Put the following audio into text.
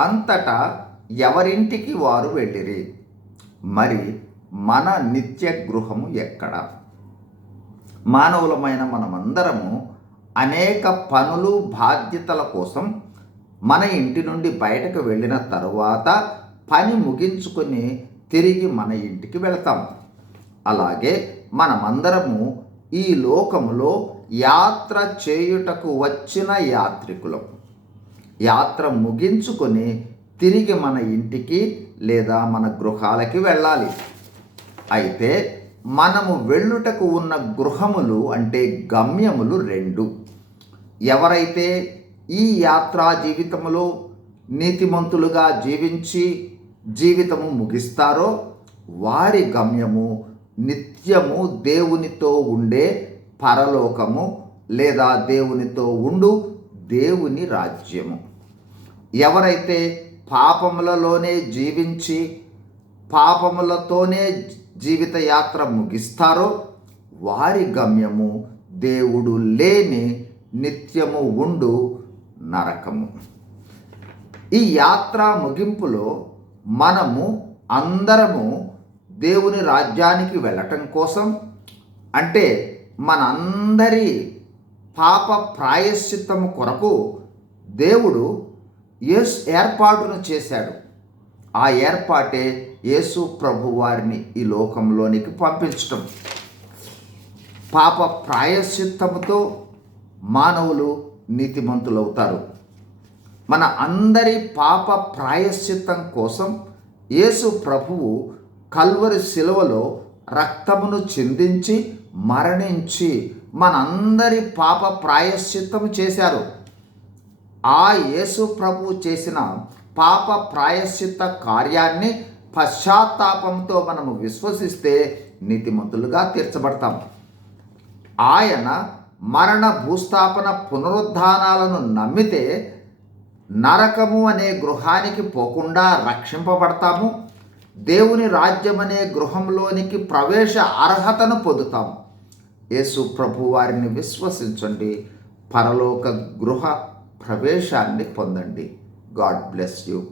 అంతటా ఎవరింటికి వారు వెళ్ళిరి? మరి మన నిత్య గృహము ఎక్కడ? మానవులమైన మనమందరము అనేక పనులు బాధ్యతల కోసం మన ఇంటి నుండి బయటకు వెళ్ళిన తరువాత పని ముగించుకొని తిరిగి మన ఇంటికి వెళతాం. అలాగే మనమందరము ఈ లోకములో యాత్ర చేయుటకు వచ్చిన యాత్రికులం. యాత్ర ముగించుకొని తిరిగి మన ఇంటికి లేదా మన గృహాలకి వెళ్ళాలి. అయితే మనము వెళ్ళుటకు ఉన్న గృహములు అంటే గమ్యములు రెండు. ఎవరైతే ఈ యాత్రా జీవితములో నీతిమంతులుగా జీవించి జీవితము ముగిస్తారో వారి గమ్యము నిత్యము దేవునితో ఉండే పరలోకము లేదా దేవునితో ఉండు దేవుని రాజ్యము. ఎవరైతే పాపములలోనే జీవించి పాపములతోనే జీవిత యాత్ర ముగిస్తారో వారి గమ్యము దేవుడు లేని నిత్యము ఉండు నరకము. ఈ యాత్ర ముగింపులో మనము అందరము దేవుని రాజ్యానికి వెళ్ళటం కోసం అంటే మనందరి పాప ప్రాయశ్చిత్తము కొరకు దేవుడు యేసు ఏర్పాటును చేశాడు. ఆ ఏర్పాటే యేసు ప్రభు వారిని ఈ లోకంలోనికి పంపించటం. పాప ప్రాయశ్చిత్తముతో మానవులు నీతిమంతులవుతారు. మన అందరి పాప ప్రాయశ్చిత్తం కోసం యేసు ప్రభువు కల్వరి శిలువలో రక్తమును చిందించి మరణించి మనందరి పాప ప్రాయశ్చిత్తము చేశారు. ఆ యేసు ప్రభు చేసిన పాప ప్రాయశ్చిత్త కార్యాన్ని పశ్చాత్తాపంతో మనము విశ్వసిస్తే నీతిమంతులుగా తీర్చబడతాం. ఆయన మరణ భూస్థాపన పునరుద్ధానాలను నమ్మితే నరకము అనే గృహానికి పోకుండా రక్షింపబడతాము. దేవుని రాజ్యం అనే గృహంలోనికి ప్రవేశ అర్హతను పొందుతాము. యేసు ప్రభు వారిని విశ్వసించండి. పరలోక గృహ ప్రవేశాన్ని పొందండి. God bless you.